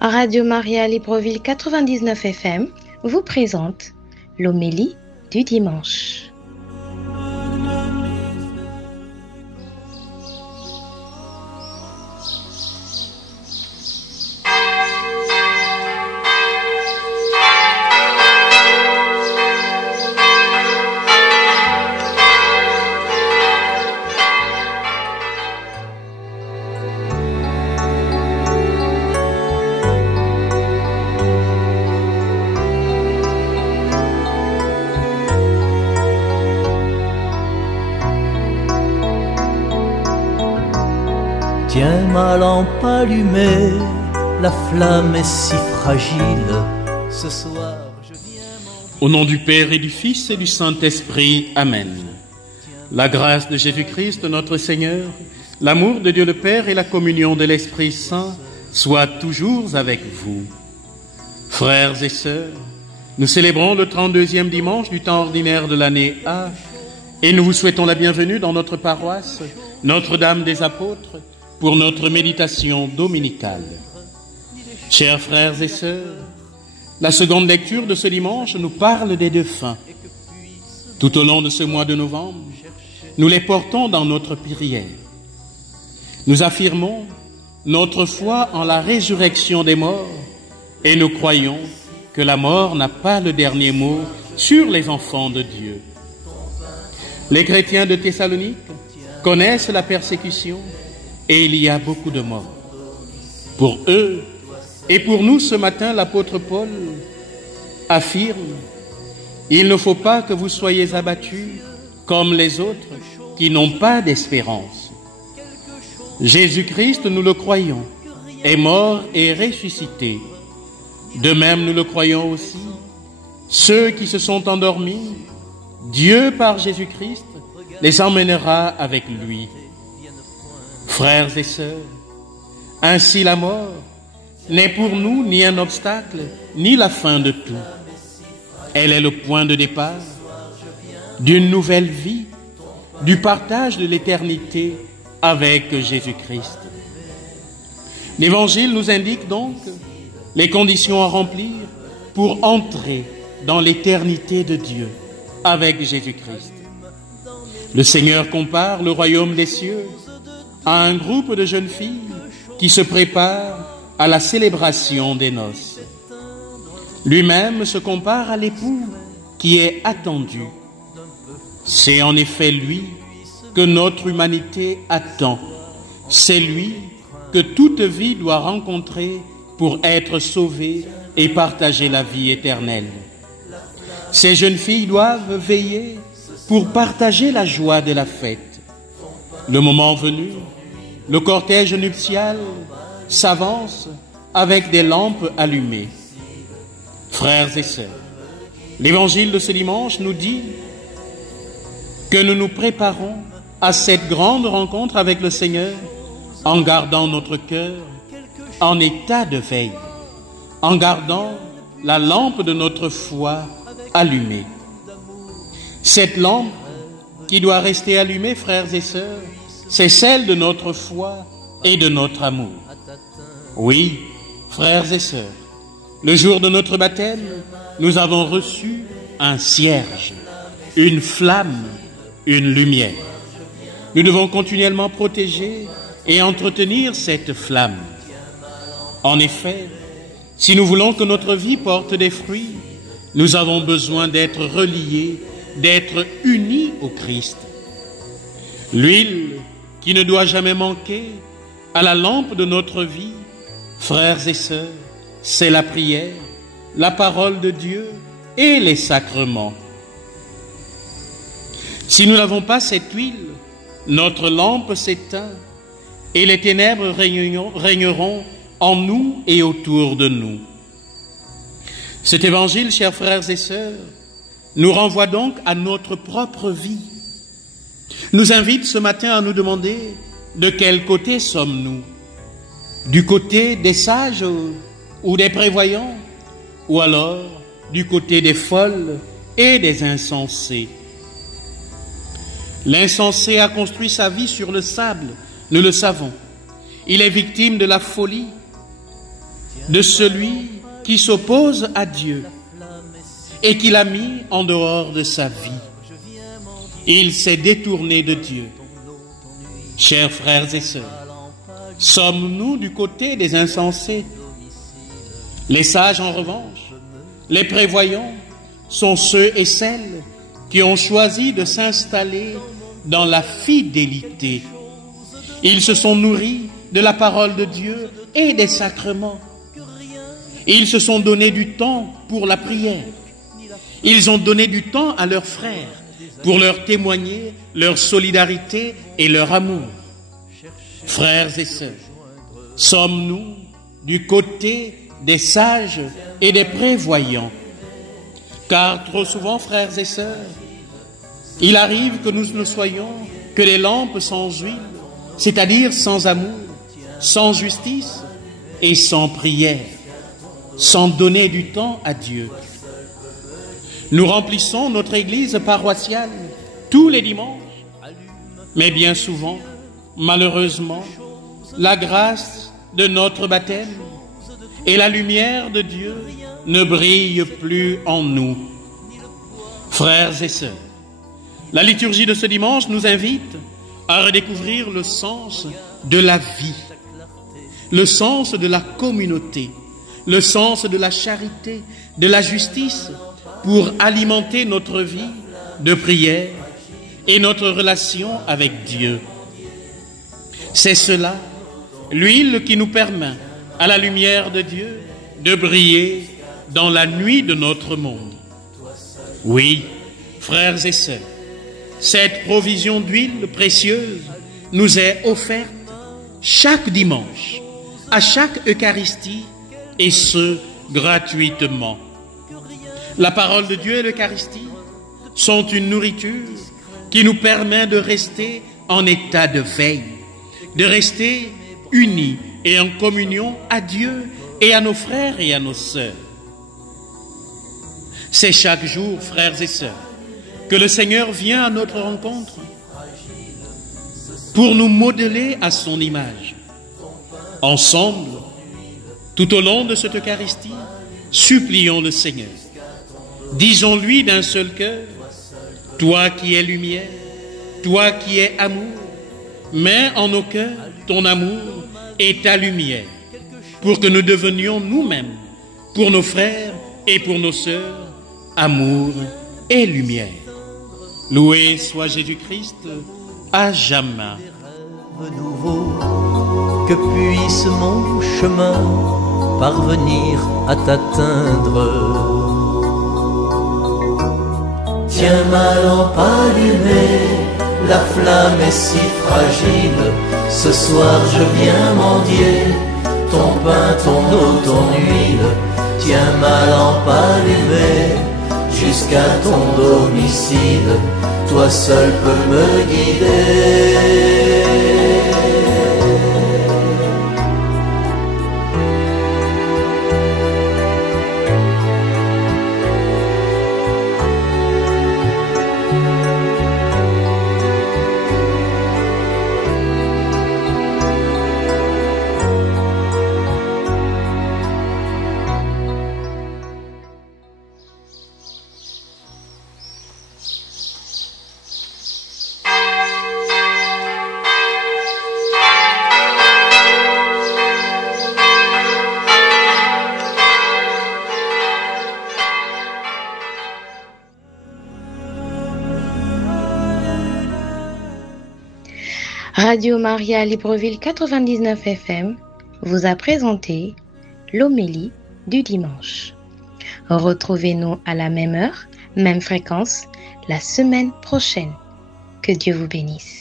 Radio Maria Libreville 99 FM vous présente l'homélie du dimanche. Tiens ma lampe allumée, la flamme est si fragile. Ce soir, je viens Au nom du Père et du Fils et du Saint-Esprit. Amen. La grâce de Jésus-Christ, notre Seigneur, l'amour de Dieu le Père et la communion de l'Esprit Saint soient toujours avec vous. Frères et sœurs, nous célébrons le 32e dimanche du temps ordinaire de l'année A et nous vous souhaitons la bienvenue dans notre paroisse, Notre-Dame des Apôtres, pour notre méditation dominicale. Chers frères et sœurs, la seconde lecture de ce dimanche nous parle des défunts. Tout au long de ce mois de novembre, nous les portons dans notre prière. Nous affirmons notre foi en la résurrection des morts et nous croyons que la mort n'a pas le dernier mot sur les enfants de Dieu. Les chrétiens de Thessalonique connaissent la persécution et il y a beaucoup de morts. Pour eux et pour nous ce matin, l'apôtre Paul affirme « Il ne faut pas que vous soyez abattus comme les autres qui n'ont pas d'espérance. Jésus-Christ, nous le croyons, est mort et ressuscité. De même, nous le croyons aussi, ceux qui se sont endormis, Dieu par Jésus-Christ les emmènera avec lui. » Frères et sœurs, ainsi la mort n'est pour nous ni un obstacle, ni la fin de tout. Elle est le point de départ d'une nouvelle vie, du partage de l'éternité avec Jésus-Christ. L'Évangile nous indique donc les conditions à remplir pour entrer dans l'éternité de Dieu avec Jésus-Christ. Le Seigneur compare le royaume des cieux à un groupe de jeunes filles qui se préparent à la célébration des noces. Lui-même se compare à l'époux qui est attendu. C'est en effet lui que notre humanité attend. C'est lui que toute vie doit rencontrer pour être sauvée et partager la vie éternelle. Ces jeunes filles doivent veiller pour partager la joie de la fête. Le moment venu, le cortège nuptial s'avance avec des lampes allumées. Frères et sœurs, l'évangile de ce dimanche nous dit que nous nous préparons à cette grande rencontre avec le Seigneur en gardant notre cœur en état de veille, en gardant la lampe de notre foi allumée. Cette lampe qui doit rester allumée, frères et sœurs, c'est celle de notre foi et de notre amour. Oui, frères et sœurs, le jour de notre baptême, nous avons reçu un cierge, une flamme, une lumière. Nous devons continuellement protéger et entretenir cette flamme. En effet, si nous voulons que notre vie porte des fruits, nous avons besoin d'être reliés, d'être unis au Christ. L'huile qui ne doit jamais manquer à la lampe de notre vie, frères et sœurs, c'est la prière, la parole de Dieu et les sacrements. Si nous n'avons pas cette huile, notre lampe s'éteint et les ténèbres régneront en nous et autour de nous. Cet évangile, chers frères et sœurs, nous renvoie donc à notre propre vie. Nous invite ce matin à nous demander de quel côté sommes-nous? Du côté des sages ou des prévoyants, ou alors du côté des folles et des insensés. L'insensé a construit sa vie sur le sable, nous le savons. Il est victime de la folie. de celui qui s'oppose à Dieu et qui l'a mis en dehors de sa vie. Il s'est détourné de Dieu. Chers frères et sœurs, sommes-nous du côté des insensés? Les sages, en revanche, les prévoyants, sont ceux et celles qui ont choisi de s'installer dans la fidélité. Ils se sont nourris de la parole de Dieu et des sacrements. Ils se sont donné du temps pour la prière. Ils ont donné du temps à leurs frères pour leur témoigner leur solidarité et leur amour. Frères et sœurs, sommes-nous du côté des sages et des prévoyants? Car trop souvent, frères et sœurs, il arrive que nous ne soyons que des lampes sans huile, c'est-à-dire sans amour, sans justice et sans prière, sans donner du temps à Dieu. Nous remplissons notre église paroissiale tous les dimanches, mais bien souvent, malheureusement, la grâce de notre baptême et la lumière de Dieu ne brillent plus en nous. Frères et sœurs, la liturgie de ce dimanche nous invite à redécouvrir le sens de la vie, le sens de la communauté, le sens de la charité, de la justice, pour alimenter notre vie de prière et notre relation avec Dieu. C'est cela, l'huile qui nous permet, à la lumière de Dieu, de briller dans la nuit de notre monde. Oui, frères et sœurs, cette provision d'huile précieuse nous est offerte chaque dimanche, à chaque Eucharistie, et ce, gratuitement. La parole de Dieu et l'Eucharistie sont une nourriture qui nous permet de rester en état de veille, de rester unis et en communion à Dieu et à nos frères et à nos sœurs. C'est chaque jour, frères et sœurs, que le Seigneur vient à notre rencontre pour nous modeler à son image. Ensemble, tout au long de cette Eucharistie, supplions le Seigneur. Disons-lui d'un seul cœur, toi qui es lumière, toi qui es amour, mets en nos cœurs ton amour et ta lumière, pour que nous devenions nous-mêmes, pour nos frères et pour nos sœurs, amour et lumière. Loué soit Jésus-Christ à jamais. Nouveau, que puisse mon chemin parvenir à t'atteindre. Tiens ma lampe allumée, la flamme est si fragile. Ce soir je viens mendier ton pain, ton eau, ton huile. Tiens ma lampe allumée jusqu'à ton domicile. Toi seul peux me guider. Radio Maria Libreville 99 FM vous a présenté l'homélie du dimanche. Retrouvez-nous à la même heure, même fréquence, la semaine prochaine. Que Dieu vous bénisse.